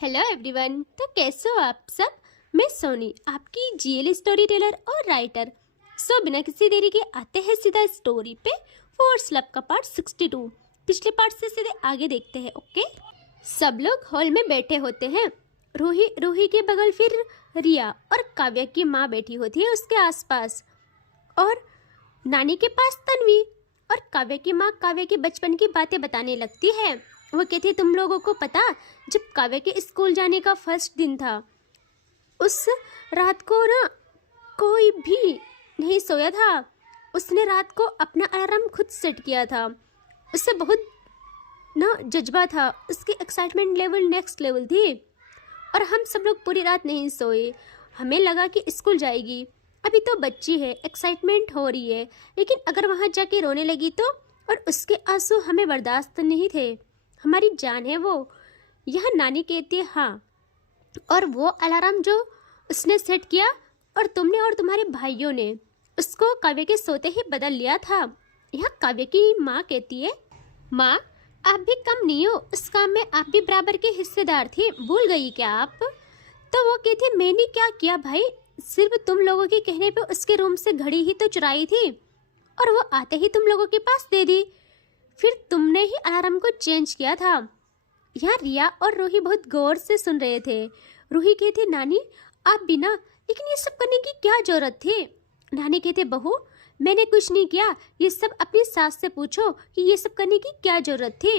Hello everyone. तो कैसे हो आप सब। मैं सोनी, आपकी जीएल स्टोरी टेलर और राइटर। बिना किसी देरी के आते हैं सीधा स्टोरी पे। फोर्स लव का पार्ट 62 पिछले पार्ट से सीधे आगे देखते हैं। ओके, सब लोग हॉल में बैठे होते हैं। रूही रूही के बगल फिर रिया और काव्या की माँ बैठी होती है उसके आसपास, और नानी के पास तन्वी। और काव्या की माँ काव्या के बचपन की बातें बताने लगती है। वो कहती है, तुम लोगों को पता, जब काव्या के स्कूल जाने का फर्स्ट दिन था, उस रात को ना कोई भी नहीं सोया था। उसने रात को अपना अलार्म खुद सेट किया था। उससे बहुत ना जज्बा था, उसकी एक्साइटमेंट लेवल नेक्स्ट लेवल थी। और हम सब लोग पूरी रात नहीं सोए। हमें लगा कि स्कूल जाएगी, अभी तो बच्ची है, एक्साइटमेंट हो रही है, लेकिन अगर वहाँ जाके रोने लगी तो। और उसके आंसू हमें बर्दाश्त नहीं थे, हमारी जान है वो। यह नानी कहती है हाँ, और वो अलार्म जो उसने सेट किया और तुमने और तुम्हारे भाइयों ने उसको काव्य के सोते ही बदल लिया था। यह काव्य की माँ कहती है, माँ आप भी कम नहीं हो, उस काम में आप भी बराबर के हिस्सेदार थी, भूल गई क्या आप। तो वो कहती, मैंने क्या किया भाई, सिर्फ तुम लोगों के कहने पे उसके रूम से घड़ी ही तो चुराई थी, और वो आते ही तुम लोगों के पास दे दी। फिर तुमने ही अलार्म को चेंज किया था। यहाँ रिया और रूही बहुत गौर से सुन रहे थे। रूही कहती, नानी आप बिना, लेकिन ये सब करने की क्या जरूरत थी। नानी कहते, बहू मैंने कुछ नहीं किया, ये सब अपनी सास से पूछो कि ये सब करने की क्या जरूरत थी।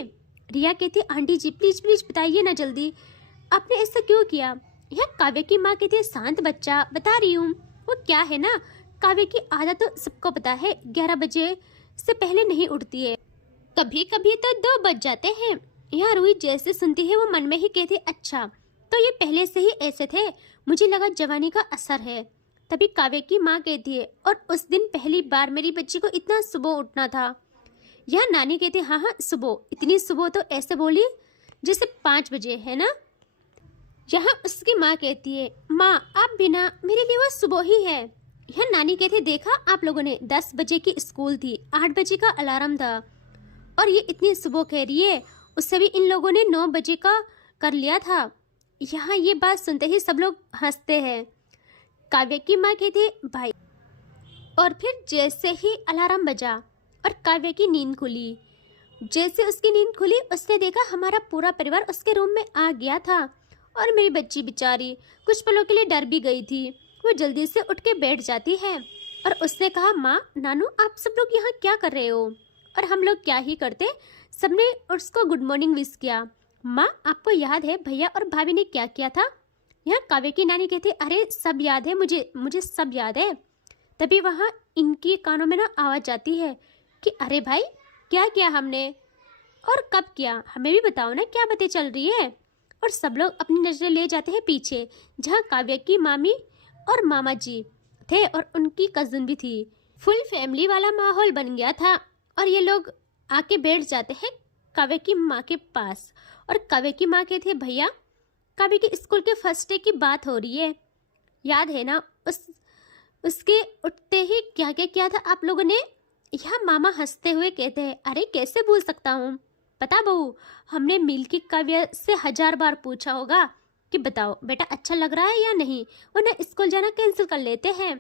रिया कहती, आंटी जी प्लीज प्लीज बताइए ना जल्दी, आपने ऐसा क्यों किया। यह काव्य की माँ कहती है, शांत बच्चा, बता रही हूँ। वो क्या है ना, काव्य की आदत तो सबको पता है, 11 बजे से पहले नहीं उठती है, कभी कभी तो 2 बज जाते हैं। यहाँ रूही जैसे सुनती है वो मन में ही कहती, अच्छा तो ये पहले से ही ऐसे थे, मुझे लगा जवानी का असर है। तभी काव्य की माँ कहती है, और उस दिन पहली बार मेरी बच्ची को इतना सुबह उठना था। यह नानी कहती है, हाँ हाँ सुबह, इतनी सुबह तो ऐसे बोली जैसे 5 बजे है ना। यहाँ उसकी माँ कहती है, माँ आप बिना, मेरे लिए वो सुबह ही है। यह नानी कहती, देखा आप लोगों ने, 10 बजे की स्कूल थी, 8 बजे का अलार्म था, और ये इतनी सुबह कह रही है। उससे भी इन लोगों ने 9 बजे का कर लिया था। यहाँ ये बात सुनते ही सब लोग हंसते हैं। काव्य की माँ कहती, भाई। और फिर जैसे ही अलार्म बजा और काव्य की नींद खुली, जैसे उसकी नींद खुली उसने देखा हमारा पूरा परिवार उसके रूम में आ गया था। और मेरी बच्ची बेचारी कुछ पलों के लिए डर भी गई थी। वो जल्दी से उठ के बैठ जाती है और उसने कहा, माँ नानू आप सब लोग यहाँ क्या कर रहे हो। और हम लोग क्या ही करते, सबने उसको गुड मॉर्निंग विश किया। माँ आपको याद है भैया और भाभी ने क्या किया था। यहाँ काव्य की नानी कहती, अरे सब याद है, मुझे सब याद है। तभी वहाँ इनकी कानों में ना आवाज़ आती है कि अरे भाई क्या किया हमने, और कब किया, हमें भी बताओ ना, क्या बातें चल रही है। और सब लोग अपनी नजरें ले जाते हैं पीछे, जहाँ काव्य की मामी और मामा जी थे और उनकी कजिन भी थी। फुल फैमिली वाला माहौल बन गया था। और ये लोग आके बैठ जाते हैं काव्य की माँ के पास। और काव्य की माँ कहती है, भैया काव्य के स्कूल के फर्स्ट डे की बात हो रही है, याद है ना, उसके उठते ही क्या क्या किया था आप लोगों ने। यह मामा हंसते हुए कहते हैं, अरे कैसे भूल सकता हूँ, पता बहू, हमने मिलके काव्य से 1000 बार पूछा होगा कि बताओ बेटा अच्छा लग रहा है या नहीं, वरना स्कूल जाना कैंसिल कर लेते हैं।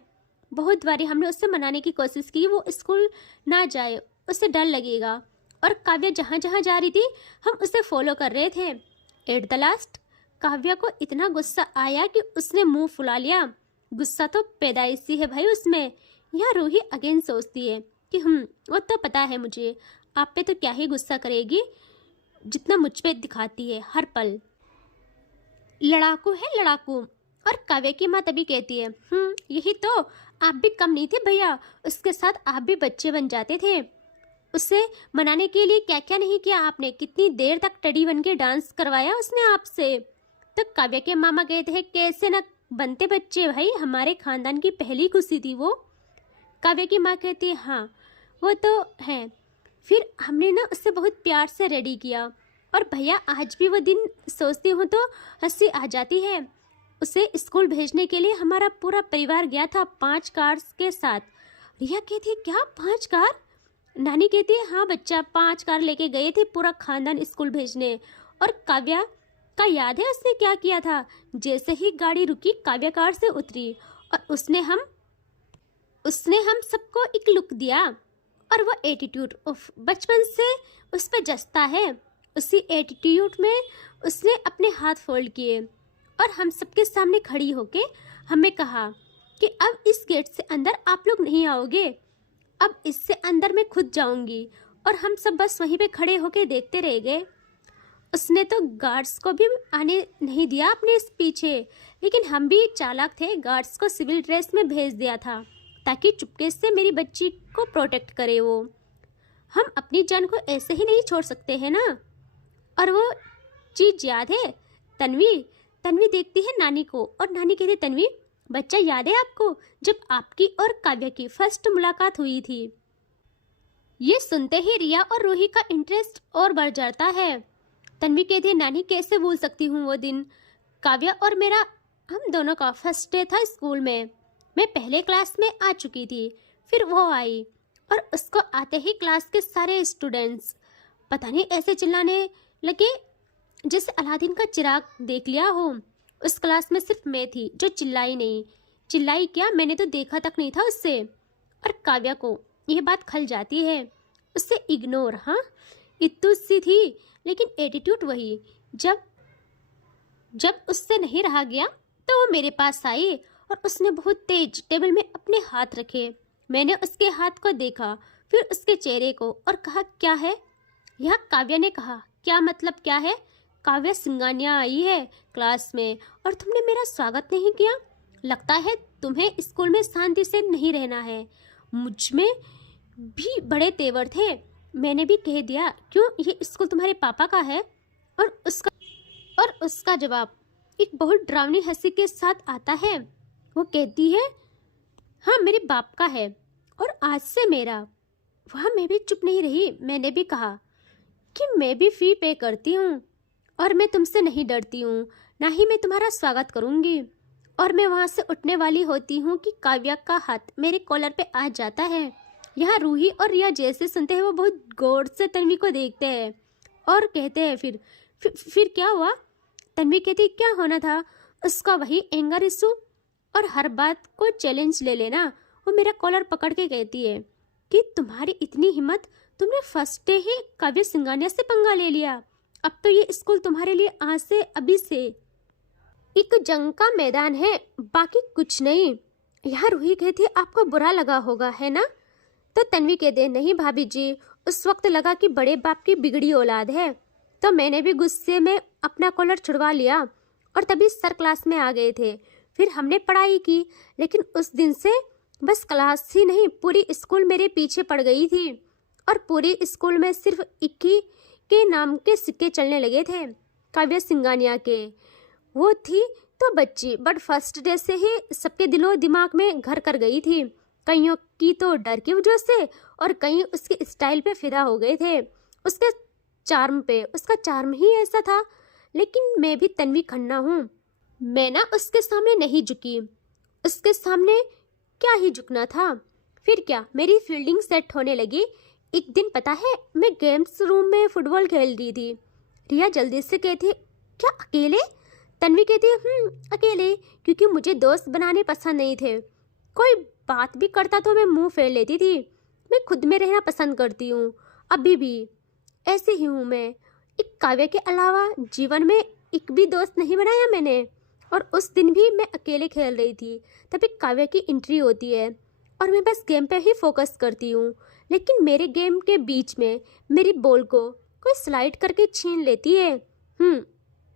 बहुत बारी हमने उससे मनाने की कोशिश की वो स्कूल ना जाए, उससे डर लगेगा। और काव्य जहाँ जहाँ जा रही थी हम उसे फॉलो कर रहे थे। एट द लास्ट काव्य को इतना गुस्सा आया कि उसने मुंह फुला लिया। गुस्सा तो पैदाइशी है भाई उसमें। यह रूही अगेन सोचती है कि वो तो पता है मुझे, आप पे तो क्या ही गुस्सा करेगी जितना मुझ पे दिखाती है हर पल, लड़ाकू है लड़ाकू। और काव्य की माँ तभी कहती है, यही तो, आप भी कम नहीं थे भैया, उसके साथ आप भी बच्चे बन जाते थे। उसे मनाने के लिए क्या क्या नहीं किया आपने, कितनी देर तक टडी बन के डांस करवाया उसने आपसे। तो काव्य के मामा कहते हैं, कैसे न बनते बच्चे भाई, हमारे खानदान की पहली खुशी थी वो। काव्य की माँ कहती है, हाँ वो तो है। फिर हमने ना उससे बहुत प्यार से रेडी किया। और भैया आज भी वो दिन सोचती हूँ तो हंसी आ जाती है। उसे स्कूल भेजने के लिए हमारा पूरा परिवार गया था 5 कार्स के साथ। रिया कहती है, क्या 5 कार। नानी कहती है, हाँ बच्चा, 5 कार लेके गए थे पूरा खानदान स्कूल भेजने। और काव्या का याद है उसने क्या किया था? जैसे ही गाड़ी रुकी काव्या कार से उतरी और उसने हम सबको एक लुक दिया। और वो एटीट्यूड उफ बचपन से उस पर जचता है। उसी एटीट्यूड में उसने अपने हाथ फोल्ड किए और हम सबके सामने खड़ी होके हमें कहा कि अब इस गेट से अंदर आप लोग नहीं आओगे, अब इससे अंदर मैं खुद जाऊंगी। और हम सब बस वहीं पे खड़े होके देखते रह गए। उसने तो गार्ड्स को भी आने नहीं दिया अपने इस पीछे, लेकिन हम भी चालाक थे, गार्ड्स को सिविल ड्रेस में भेज दिया था ताकि चुपके से मेरी बच्ची को प्रोटेक्ट करे वो। हम अपनी जान को ऐसे ही नहीं छोड़ सकते हैं ना। और वो चीज़ याद है तन्वी देखती है नानी को और नानी कहती है, तन्वी बच्चा याद है आपको जब आपकी और काव्या की फर्स्ट मुलाकात हुई थी? ये सुनते ही रिया और रूही का इंटरेस्ट और बढ़ जाता है। तन्वी कहती है, नानी कैसे भूल सकती हूँ वो दिन, काव्या और मेरा हम दोनों का फर्स्ट डे था स्कूल में। मैं पहले क्लास में आ चुकी थी, फिर वो आई और उसको आते ही क्लास के सारे स्टूडेंट्स पता नहीं ऐसे चिल्लाने लगे जैसे अलादीन का चिराग देख लिया हो। उस क्लास में सिर्फ मैं थी जो चिल्लाई नहीं। चिल्लाई क्या, मैंने तो देखा तक नहीं था उससे। और काव्या को यह बात खल जाती है, उससे इग्नोर। हाँ, इतनी सी थी लेकिन एटीट्यूड वही। जब उससे नहीं रहा गया तो वो मेरे पास आई और उसने बहुत तेज टेबल में अपने हाथ रखे। मैंने उसके हाथ को देखा, फिर उसके चेहरे को, और कहा क्या है? यह काव्या ने कहा, क्या मतलब क्या है? काव्या सिंगानिया आई है क्लास में और तुमने मेरा स्वागत नहीं किया। लगता है तुम्हें स्कूल में शांति से नहीं रहना है। मुझ में भी बड़े तेवर थे, मैंने भी कह दिया क्यों ये स्कूल तुम्हारे पापा का है? और उसका जवाब एक बहुत डरावनी हंसी के साथ आता है। वो कहती है, हाँ मेरे बाप का है और आज से मेरा। वह मैं भी चुप नहीं रही। मैंने भी कहा कि मैं भी फी पे करती हूँ और मैं तुमसे नहीं डरती हूँ, ना ही मैं तुम्हारा स्वागत करूँगी। और मैं वहाँ से उठने वाली होती हूँ कि काव्या का हाथ मेरे कॉलर पे आ जाता है। यहाँ रूही और रिया जैसे सुनते हैं वो बहुत गौर से तन्वी को देखते हैं और कहते हैं, फिर क्या हुआ? तन्वी कहती, क्या होना था? उसका वही एंगर इशू और हर बात को चैलेंज ले लेना। वो मेरा कॉलर पकड़ के कहती है कि तुम्हारी इतनी हिम्मत, तुमने फर्स्ट डे ही काव्य सिंगानिया से पंगा ले लिया। अब तो ये स्कूल तुम्हारे लिए आज से अभी से एक जंग का मैदान है, बाकी कुछ नहीं। यहाँ रूही कहती है, आपको बुरा लगा होगा है ना? तो तन्वी कहते, नहीं भाभी जी, उस वक्त लगा कि बड़े बाप की बिगड़ी औलाद है, तो मैंने भी गुस्से में अपना कॉलर छुड़वा लिया और तभी सर क्लास में आ गए थे। फिर हमने पढ़ाई की, लेकिन उस दिन से बस क्लास ही नहीं पूरी स्कूल मेरे पीछे पड़ गई थी और पूरी स्कूल में सिर्फ इक्की के नाम के सिक्के चलने लगे थे, काव्य सिंगानिया के। वो थी तो बच्ची, बट फर्स्ट डे से ही सबके दिलो दिमाग में घर कर गई थी। कईयों की तो डर की वजह से और कई उसके स्टाइल पे फिदा हो गए थे, उसके चार्म पे। उसका चार्म ही ऐसा था। लेकिन मैं भी तन्वी खन्ना हूँ, मैं ना उसके सामने नहीं झुकी। उसके सामने क्या ही झुकना था। फिर क्या, मेरी फील्डिंग सेट होने लगी। एक दिन पता है, मैं गेम्स रूम में फुटबॉल खेल रही थी। रिया जल्दी से कहती, क्या अकेले? तन्वी कहती, अकेले, क्योंकि मुझे दोस्त बनाने पसंद नहीं थे। कोई बात भी करता तो मैं मुंह फेर लेती थी। मैं खुद में रहना पसंद करती हूँ, अभी भी ऐसे ही हूँ मैं। एक काव्य के अलावा जीवन में एक भी दोस्त नहीं बनाया मैंने। और उस दिन भी मैं अकेले खेल रही थी, तभी काव्य की एंट्री होती है और मैं बस गेम पे ही फोकस करती हूँ। लेकिन मेरे गेम के बीच में मेरी बॉल को कोई स्लाइड करके छीन लेती है।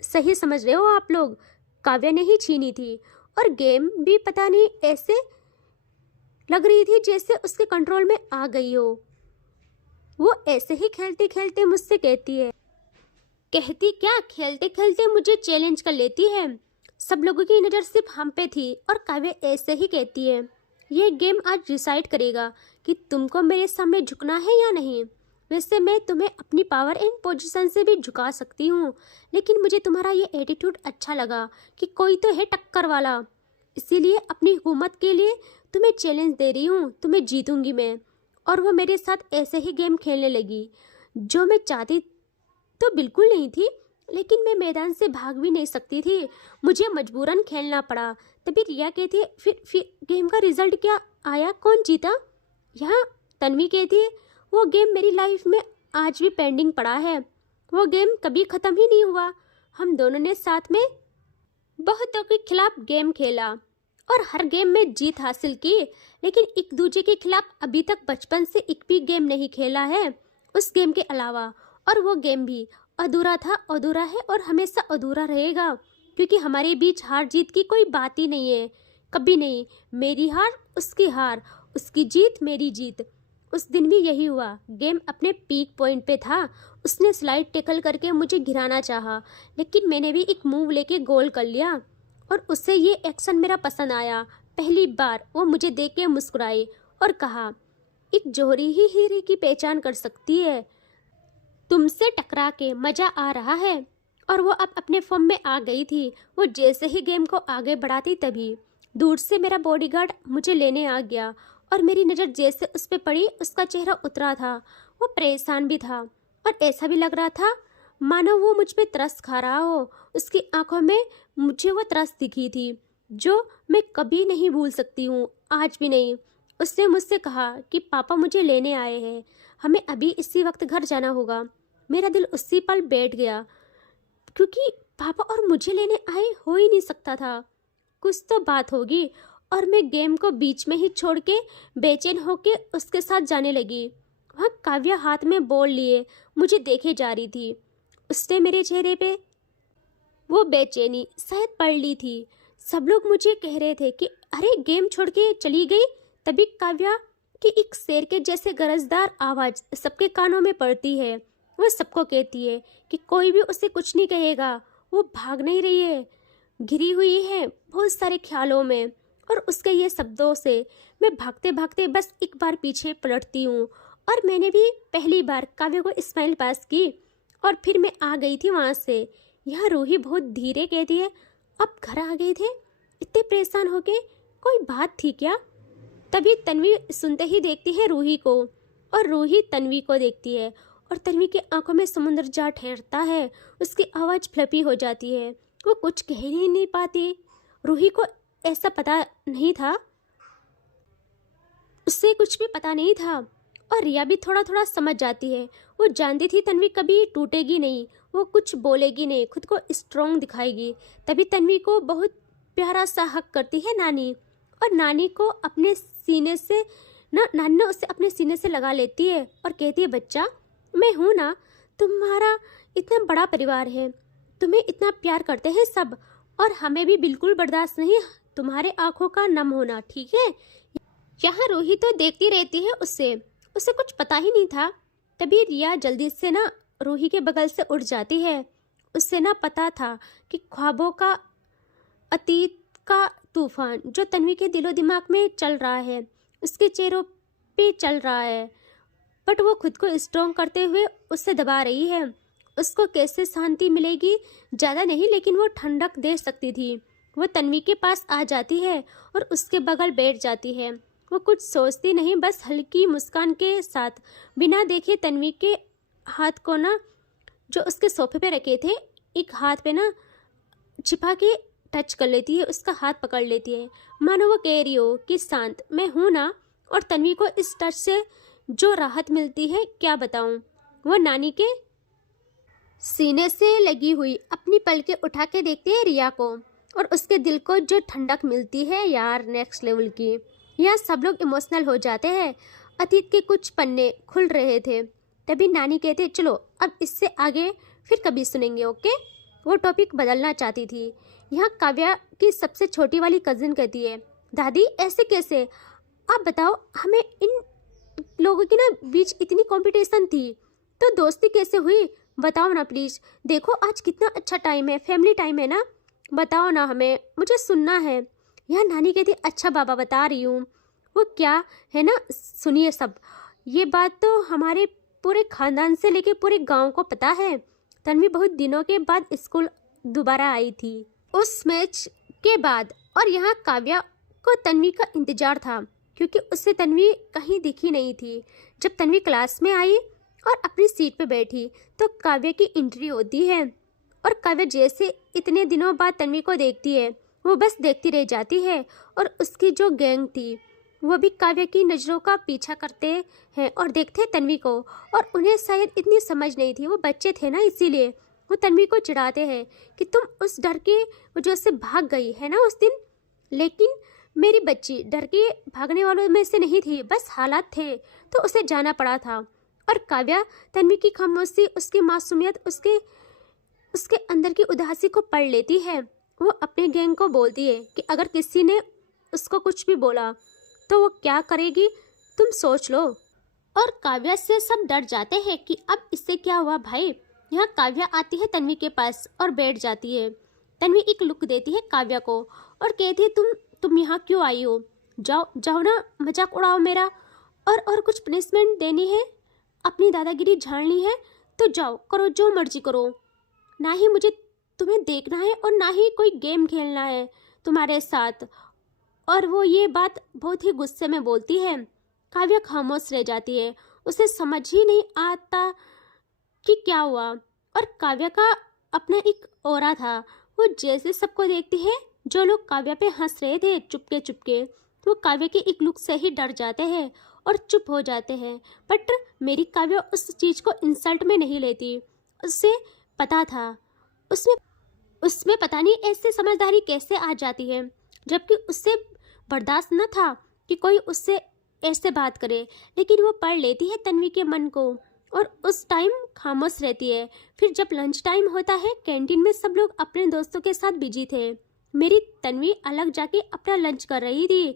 सही समझ रहे हो आप लोग, काव्य ने ही छीनी थी। और गेम भी पता नहीं ऐसे लग रही थी जैसे उसके कंट्रोल में आ गई हो। वो ऐसे ही खेलते खेलते मुझसे कहती क्या, खेलते खेलते मुझे चैलेंज कर लेती है। सब लोगों की नज़र सिर्फ हम पे थी और काव्य ऐसे ही कहती है, ये गेम आज डिसाइड करेगा कि तुमको मेरे सामने झुकना है या नहीं। वैसे मैं तुम्हें अपनी पावर एंड पोजीशन से भी झुका सकती हूँ, लेकिन मुझे तुम्हारा ये एटीट्यूड अच्छा लगा कि कोई तो है टक्कर वाला, इसीलिए अपनी हुकूमत के लिए तुम्हें चैलेंज दे रही हूँ, तुम्हें जीतूंगी मैं। और वो मेरे साथ ऐसे ही गेम खेलने लगी, जो मैं चाहती तो बिल्कुल नहीं थी, लेकिन मैं मैदान से भाग भी नहीं सकती थी, मुझे मजबूरन खेलना पड़ा। तभी रिया कहती है, फिर गेम का रिजल्ट क्या आया, कौन जीता? यहाँ तन्वी कहती है, वो गेम मेरी लाइफ में आज भी पेंडिंग पड़ा है, वो गेम कभी ख़त्म ही नहीं हुआ। हम दोनों ने साथ में बहुतों के खिलाफ गेम खेला और हर गेम में जीत हासिल की, लेकिन एक दूसरे के खिलाफ अभी तक बचपन से एक भी गेम नहीं खेला है उस गेम के अलावा। और वो गेम भी अधूरा था, अधूरा है और हमेशा अधूरा रहेगा, क्योंकि हमारे बीच हार जीत की कोई बात ही नहीं है, कभी नहीं। मेरी हार उसकी जीत मेरी जीत। उस दिन भी यही हुआ। गेम अपने पीक पॉइंट पे था। उसने स्लाइड टेकल करके मुझे गिराना चाहा, लेकिन मैंने भी एक मूव लेके गोल कर लिया और उससे ये एक्शन मेरा पसंद आया। पहली बार वो मुझे देख के मुस्कुराई और कहा, एक जोहरी ही हीरे की पहचान कर सकती है, तुमसे टकरा के मज़ा आ रहा है। और वो अब अपने फॉर्म में आ गई थी। वो जैसे ही गेम को आगे बढ़ाती तभी दूर से मेरा बॉडीगार्ड मुझे लेने आ गया और मेरी नज़र जैसे उस पर पड़ी उसका चेहरा उतरा था। वो परेशान भी था और ऐसा भी लग रहा था मानो वो मुझ पे तरस खा रहा हो। उसकी आंखों में मुझे वो तरस दिखी थी जो मैं कभी नहीं भूल सकती हूँ, आज भी नहीं। उसने मुझसे कहा कि पापा मुझे लेने आए हैं, हमें अभी इसी वक्त घर जाना होगा। मेरा दिल उसी पल बैठ गया, क्योंकि पापा और मुझे लेने आए हो ही नहीं सकता था। कुछ तो बात होगी। और मैं गेम को बीच में ही छोड़ के बेचैन होके उसके साथ जाने लगी। वहाँ काव्या हाथ में बॉल लिए मुझे देखे जा रही थी। उसने मेरे चेहरे पे वो बेचैनी शायद पढ़ ली थी। सब लोग मुझे कह रहे थे कि अरे गेम छोड़ के चली गई। तभी काव्या की एक शेर के जैसे गरजदार आवाज़ सबके कानों में पड़ती है। वो सबको कहती है कि कोई भी उसे कुछ नहीं कहेगा, वो भाग नहीं रही है, घिरी हुई है बहुत सारे ख्यालों में। और उसके ये शब्दों से मैं भागते भागते बस एक बार पीछे पलटती हूँ। और मैंने भी पहली बार काव्या को स्माइल पास की और फिर मैं आ गई थी वहाँ से। यह रूही बहुत धीरे कहती है, अब घर आ गए थे, इतने परेशान हो गए, कोई बात थी क्या? तभी तन्वी सुनते ही देखती है रूही को और रूही तन्वी को देखती है और तन्वी की आंखों में समुद्र जा ठहरता है। उसकी आवाज़ फ्लपी हो जाती है, वो कुछ कह ही नहीं पाती। रूही को ऐसा पता नहीं था, उससे कुछ भी पता नहीं था। और रिया भी थोड़ा थोड़ा समझ जाती है। वो जानती थी तन्वी कभी टूटेगी नहीं, वो कुछ बोलेगी नहीं, खुद को स्ट्रॉन्ग दिखाएगी। तभी तन्वी को बहुत प्यारा सा हक करती है नानी, और नानी को अपने सीने से नानी ने उसे अपने सीने से लगा लेती है और कहती है, बच्चा मैं हूँ ना, तुम्हारा इतना बड़ा परिवार है, तुम्हें इतना प्यार करते हैं सब, और हमें भी बिल्कुल बर्दाश्त नहीं तुम्हारे आंखों का नम होना, ठीक है? यहाँ रूही तो देखती रहती है उसे कुछ पता ही नहीं था। तभी रिया जल्दी से ना रूही के बगल से उठ जाती है। उससे ना पता था कि ख्वाबों का अतीत का तूफान जो तन्वी के दिलो दिमाग में चल रहा है, उसके चेहरों पे चल रहा है, बट वो खुद को स्ट्रॉन्ग करते हुए उससे दबा रही है। उसको कैसे शांति मिलेगी, ज़्यादा नहीं, लेकिन वो ठंडक दे सकती थी। वो तन्वी के पास आ जाती है और उसके बगल बैठ जाती है। वो कुछ सोचती नहीं, बस हल्की मुस्कान के साथ बिना देखे तन्वी के हाथ को ना जो उसके सोफे पे रखे थे, एक हाथ पे ना छिपा के टच कर लेती है, उसका हाथ पकड़ लेती है, मानो वो कह रही हो कि शांत मैं हूँ ना। और तन्वी को इस टच से जो राहत मिलती है क्या बताऊँ। वो नानी के सीने से लगी हुई अपनी पलकें उठा के देखती है रिया को, और उसके दिल को जो ठंडक मिलती है यार, नेक्स्ट लेवल की। यहाँ सब लोग इमोशनल हो जाते हैं। अतीत के कुछ पन्ने खुल रहे थे। तभी नानी कहते, चलो अब इससे आगे फिर कभी सुनेंगे, ओके? वो टॉपिक बदलना चाहती थी। यहाँ काव्या की सबसे छोटी वाली कजिन कहती है, दादी ऐसे कैसे, आप बताओ, हमें इन लोगों की ना बीच इतनी कंपटीशन थी तो दोस्ती कैसे हुई, बताओ ना प्लीज़। देखो आज कितना अच्छा टाइम है, फैमिली टाइम है ना, बताओ ना, हमें मुझे सुनना है। यहाँ नानी कहती, अच्छा बाबा बता रही हूँ। वो क्या है ना, सुनिए सब, ये बात तो हमारे पूरे खानदान से लेके पूरे गांव को पता है। तन्वी बहुत दिनों के बाद स्कूल दोबारा आई थी उस मैच के बाद, और यहाँ काव्या को तन्वी का इंतजार था, क्योंकि उससे तन्वी कहीं दिखी नहीं थी। जब तन्वी क्लास में आई और अपनी सीट पे बैठी तो काव्या की एंट्री होती है और काव्या जैसे इतने दिनों बाद तन्वी को देखती है, वो बस देखती रह जाती है। और उसकी जो गैंग थी वो भी काव्या की नज़रों का पीछा करते हैं और देखते हैं तन्वी को। और उन्हें शायद इतनी समझ नहीं थी, वो बच्चे थे ना, इसीलिए वो तन्वी को चिढ़ाते हैं कि तुम उस डर के वजह से भाग गई है ना उस दिन। लेकिन मेरी बच्ची डर के भागने वालों में से नहीं थी, बस हालात थे तो उसे जाना पड़ा था। और काव्या तन्वी की खामोशी, उसकी मासूमियत, उसके अंदर की उदासी को पढ़ लेती है। वो अपने गैंग को बोलती है कि अगर किसी ने उसको कुछ भी बोला तो वो क्या करेगी, तुम सोच लो। और काव्या से सब डर जाते हैं कि अब इससे क्या हुआ भाई। यहाँ काव्या आती है तन्वी के पास और बैठ जाती है। तन्वी एक लुक देती है काव्या को और कहती है तुम यहाँ क्यों आई हो, जाओ जाओ ना, मजाक उड़ाओ मेरा। और कुछ पनिशमेंट देनी है, अपनी दादागिरी झाड़नी है तो जाओ, करो जो मर्जी करो। ना ही मुझे तुम्हें देखना है और ना ही कोई गेम खेलना है तुम्हारे साथ। और वो ये बात बहुत ही गुस्से में बोलती है। काव्या खामोश रह जाती है, उसे समझ ही नहीं आता कि क्या हुआ। और काव्या का अपना एक ऑरा था, वो जैसे सबको देखती है, जो लोग काव्या पे हंस रहे थे चुपके चुपके, वो काव्या के एक लुक से ही डर जाते हैं और चुप हो जाते हैं। बट मेरी काव्या उस चीज़ को इंसल्ट में नहीं लेती, उससे पता था, उसमें पता नहीं ऐसे समझदारी कैसे आ जाती है, जबकि उससे बर्दाश्त न था कि कोई उससे ऐसे बात करे। लेकिन वो पढ़ लेती है तन्वी के मन को और उस टाइम खामोश रहती है। फिर जब लंच टाइम होता है, कैंटीन में सब लोग अपने दोस्तों के साथ बिजी थे। मेरी तन्वी अलग जाके अपना लंच कर रही थी।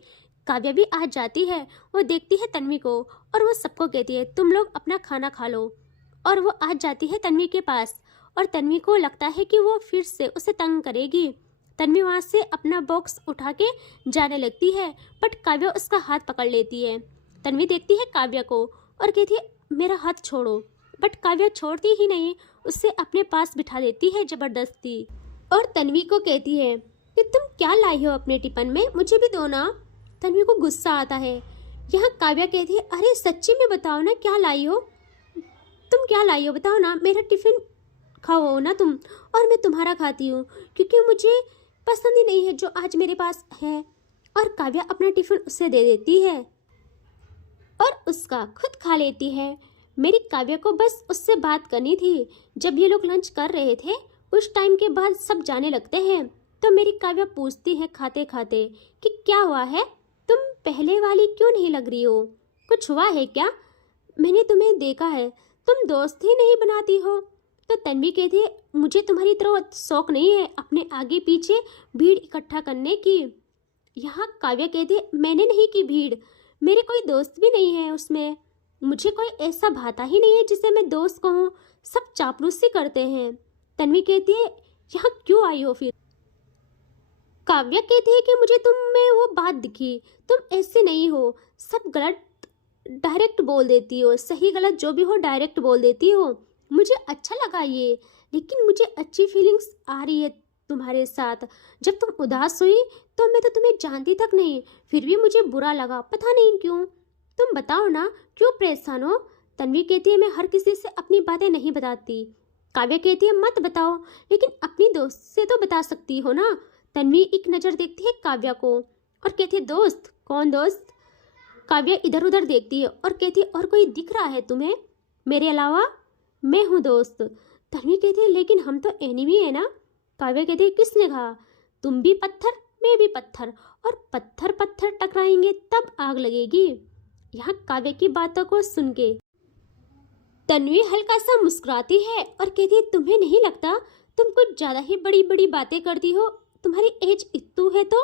काव्या भी आ जाती है, वो देखती है तन्वी को और वो सबको कहती है तुम लोग अपना खाना खा लो। और वो आ जाती है तन्वी के पास और तन्वी को लगता है कि वो फिर से उसे तंग करेगी। तन्वी वहाँ से अपना बॉक्स उठा के जाने लगती है, बट काव्या उसका हाथ पकड़ लेती है। तन्वी देखती है काव्या को और कहती है मेरा हाथ छोड़ो, बट काव्या छोड़ती ही नहीं, उससे अपने पास बिठा देती है ज़बरदस्ती। और तन्वी को कहती है कि तुम क्या लाई हो अपने टिफिन में, मुझे भी दो ना। तन्वी को गुस्सा आता है। यहाँ काव्या कहती है अरे सच्ची में बताओ ना क्या लाई हो, तुम क्या लाई हो बताओ ना, मेरा टिफिन खाओ ना तुम और मैं तुम्हारा खाती हूँ, क्योंकि मुझे पसंद ही नहीं है जो आज मेरे पास है। और काव्या अपना टिफिन उसे दे देती है और उसका खुद खा लेती है। मेरी काव्या को बस उससे बात करनी थी। जब ये लोग लंच कर रहे थे, कुछ टाइम के बाद सब जाने लगते हैं, तो मेरी काव्या पूछती है खाते खाते कि क्या हुआ है, तुम पहले वाली क्यों नहीं लग रही हो, कुछ हुआ है क्या, मैंने तुम्हें देखा है तुम दोस्त ही नहीं बनाती हो। तो तन्वी कहती है मुझे तुम्हारी तरह शौक नहीं है अपने आगे पीछे भीड़ इकट्ठा करने की। यहाँ काव्या कहती है मैंने नहीं की भीड़, मेरे कोई दोस्त भी नहीं है उसमें, मुझे कोई ऐसा भाता ही नहीं है जिसे मैं दोस्त कहूँ, सब चापलूसी करते हैं। तन्वी कहती है यहाँ क्यों आई हो फिर। काव्या कहती है कि मुझे तुम में वो बात दिखी, तुम ऐसे नहीं हो, सब गलत डायरेक्ट बोल देती हो, सही गलत जो भी हो डायरेक्ट बोल देती हो। मुझे अच्छा लगा ये, लेकिन मुझे अच्छी फीलिंग्स आ रही है तुम्हारे साथ। जब तुम उदास हुई तो मैं तो तुम्हें जानती तक नहीं, फिर भी मुझे बुरा लगा, पता नहीं क्यों। तुम बताओ ना क्यों परेशान हो। तन्वी कहती है मैं हर किसी से अपनी बातें नहीं बताती। काव्या कहती है मत बताओ, लेकिन अपनी दोस्त से तो बता सकती हो ना। तन्वी एक नज़र देखती है काव्या को और कहती है दोस्त, कौन दोस्त। काव्या इधर उधर देखती है और कहती है और कोई दिख रहा है तुम्हें मेरे अलावा, मैं हूँ दोस्त। तन्वी कहती है लेकिन हम तो एनिमी है ना। काव्या कहती है किसने कहा, तुम भी पत्थर मैं भी पत्थर, और पत्थर पत्थर टकराएंगे तब आग लगेगी। यहाँ काव्या की बातों को सुन के तन्वी हल्का सा मुस्कुराती है और कहती है तुम्हें नहीं लगता तुम कुछ ज़्यादा ही बड़ी बड़ी बातें करती हो, तुम्हारी एज इतू है तो।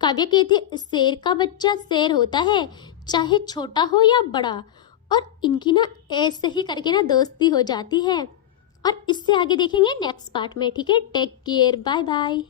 काव्या कहती है शेर का बच्चा शेर होता है, चाहे छोटा हो या बड़ा। और इनकी ना ऐसे ही करके ना दोस्ती हो जाती है। और इससे आगे देखेंगे नेक्स्ट पार्ट में, ठीक है। Take care, bye bye.